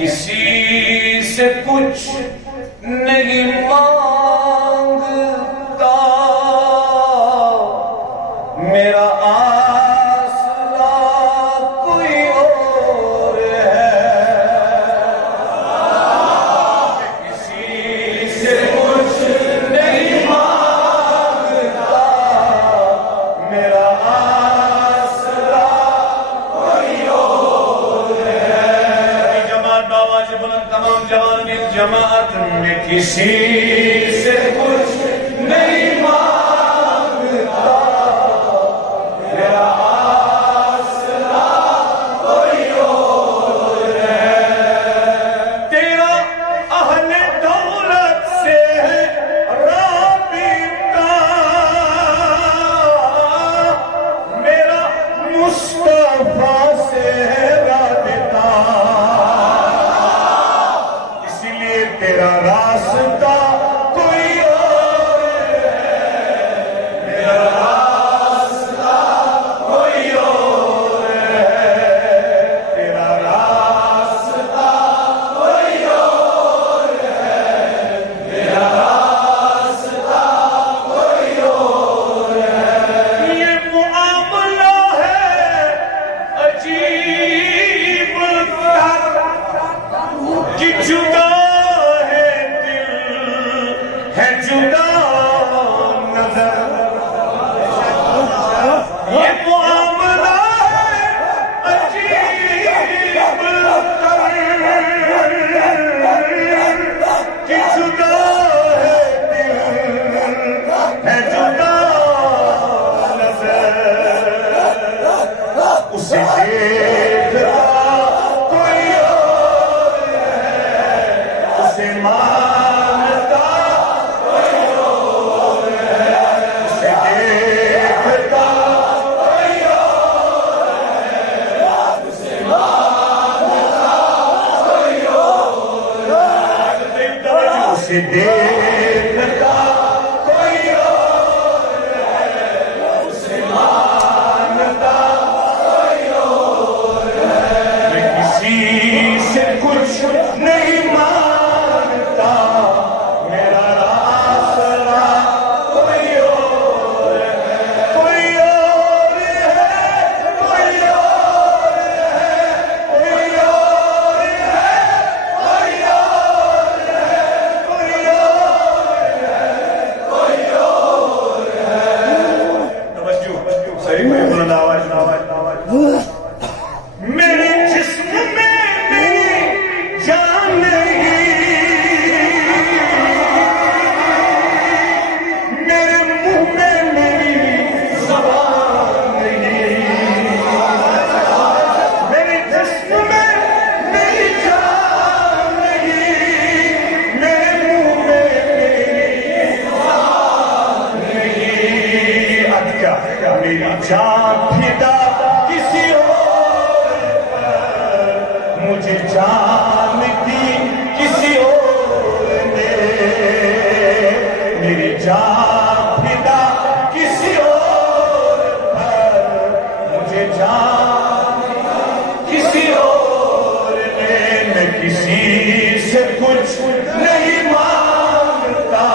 کسی سے کچھ نہیں مانگتا، میرا آسرا کوئی اور ہے۔ کسی سے کچھ نہیں مانگتا، میرا آسرا کوئی اور ہے۔ جماعت باواز بلند تمام جوان جماعت میں کسی سے کچھ نہیں مانگتا، میرا آسرا کوئی اور ہے۔ تیرا اہل دولت سے رابطہ، میرا مصطفیٰ سے رابطہ، اسی لیے تیرا راستہ کوئی اور ہے، میرا راستہ کوئی اور ہے، تیرا راستہ کوئی اور ہے، میرا راستہ کوئی اور ہے۔ یہ معاملہ ہے عجیب تر کہ جدا ہے دل ہے جدا نظر، یہ معاملہ ہے عجیب تر کہ جدا ہے دل ہے جدا نظر، اسے دیکھتا کوئی اور ہے، اسے مانتا کوئی اور ہے، اسے دیکھتا کوئی اور ہے، اسے مانتا کوئی اور ہے، اسے دیکھتا کوئی اور ہے، اسے مانتا کوئی اور ہے۔ میں کسی سے کچھ نہیں مانگتا، میرا آسرا کوئی اور ہے، کوئی اور ہے، کوئی اور ہے، کوئی اور ہے، کوئی اور ہے، کوئی اور ہے، کوئی اور ہے۔ توجہ صحیح کوئی بلند آواز میرے جسم میں میری جان نہیں، میرے منہ میں میری زبان نہیں، میرے جسم میں میری جان نہیں، میرے منہ میں میری زبان نہیں۔ اب کیا میری جان فدا کسی اور پر، مجھے جان دی کسی اور نے، میری جان فدا کسی اور پر، مجھے جان کسی اور نے۔ میں کسی سے کچھ نہیں مانگتا،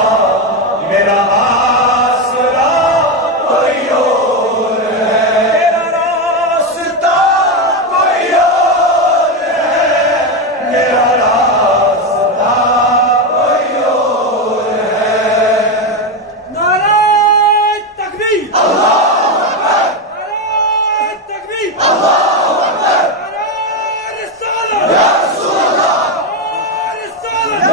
میرا آسرا کوئی اور ہے، میرا راستہ کوئی اور ہے، میرا راستہ کوئی اور ہے۔ نعرہ تکبیر، نعرہ تکبیر، نعرہ رسالت، نعرہ رسالت،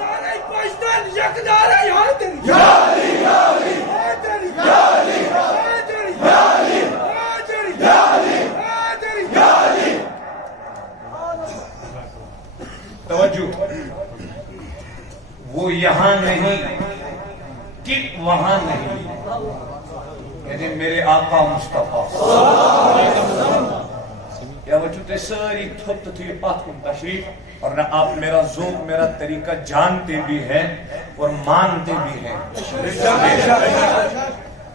نعرہ پاکستان، یک نعرہ حیدری، حیدری، حیدری، حیدری، حیدری، حیدری۔ توجہ، وہ یہاں نہیں کہ وہاں نہیں، یعنی میرے آقا مصطفیٰ یا وجہ تے ساری تھوت تھی پات کن تشریف، اور نہ آپ میرا ذوق میرا طریقہ جانتے بھی ہیں اور مانتے بھی ہیں۔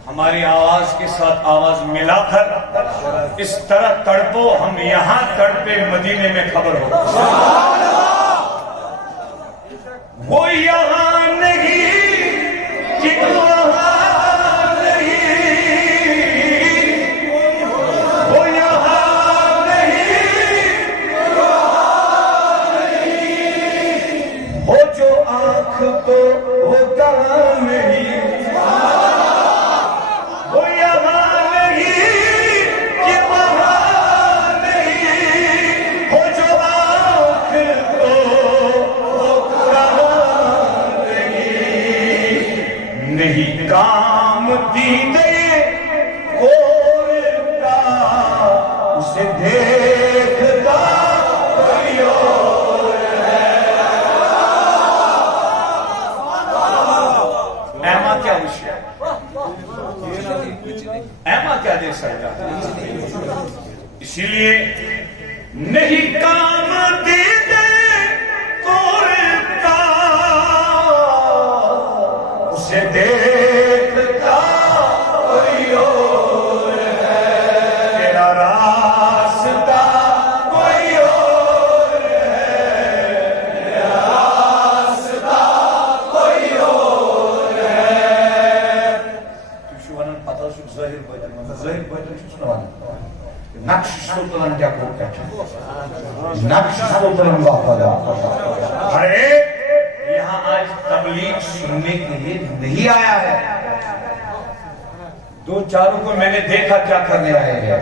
ہماری آواز کے ساتھ آواز ملا کر اس طرح تڑپو ہم یہاں تڑپے مدینے میں خبر ہو. وہ یہاں نہیں کہ وہاں نہیں، وہ یہاں نہیں ہو جو آنکھ کو وہ کہاں نہیں، وہ یہاں نہیں کہ وہاں نہیں ہو جو آنکھ کو وہ کہاں نہیں کام دیدے اور کا اسے دیکھتا کوئی اور ہے. ایما کیا وشی ہے؟ ایما کیا دے سکتا؟ اسی لیے نہیں کام دیدے اور کا اسے دیکھتا کوئی اور ہے، تیرا راستہ کوئی اور ہے، تیرا راستہ کوئی اور ہے. تو شو ونن پتہ چھُ ظٲہِر پٲٹھۍ چھُس نہٕ ونان نقش چھُ تُلان کیٛاہ گوٚو کیٛاہ چھُ نقش چھُ تُلان وفادہ. ارے یہاں آج تبلیغ سننے کے لیے نہیں آیا ہے، دو چاروں کو میں نے دیکھا کیا کرنے آئے ہیں.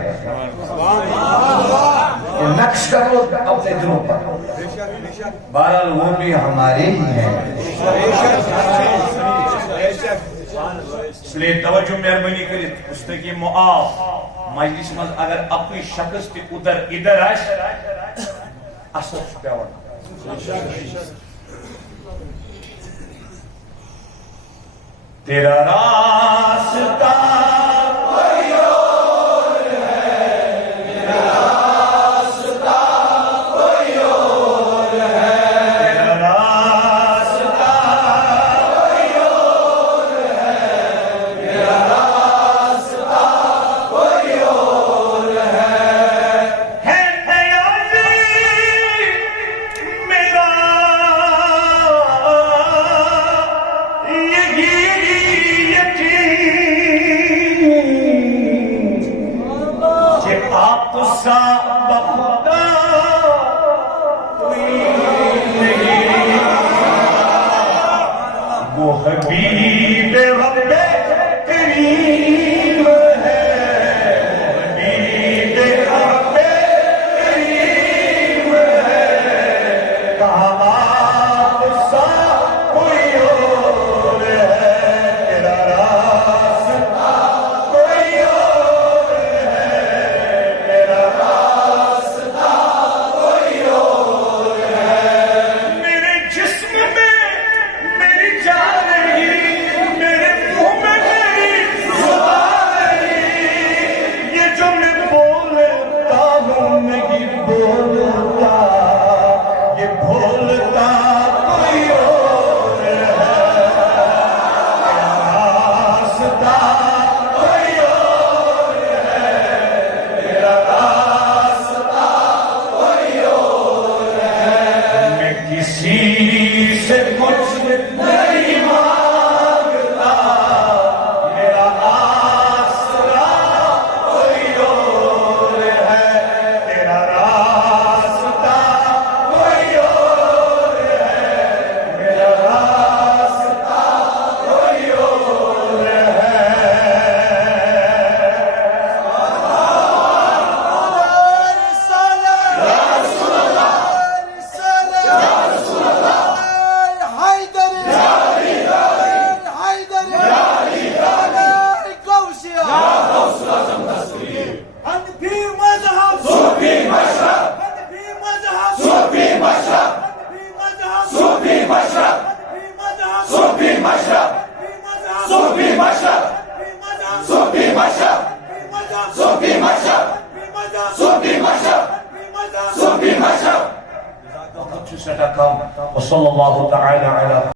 نقش کرو اپنے دلوں پر. بہرحال وہ بھی ہمارے ہی ہیں. اس لیے توجہ مہربانی کریں استقی معاف مجلس میں اگر اپنی شخص تھی ادھر آش اثر پیوان. تیرا راستہ کوئی اور ہے، تیرا راستہ کوئی اور ہے، تیرا راستہ کوئی اور ہے، تیرا راستہ کوئی اور ہے. ہے نیازی میرا آپ سا بخدا کوئی نہیں، وہ حبیب رب کریم ہے، حبیب رب کریم ہے. کہاں آپ سا کوئی اور ہے، تیرا راستہ کوئی اور ہے، تیرا راستہ کوئی اور ہے. میرے جسم میں میری جان نہیں، میرے منہ میں میری زبان نہیں، یہ جو میں بولتا ہوں نہیں بولتا، یہ بولتا کوئی اور ہے، تیرا راستہ کوئی اور ہے، تیرا راستہ کوئی اور ہے. میں کسی سے کچھ نہیں مانگتا، میرا آسرا کوئی اور ہے، تیرا راستہ کوئی اور ہے، میرا راستہ کوئی اور ہے. وصلى الله تعالى على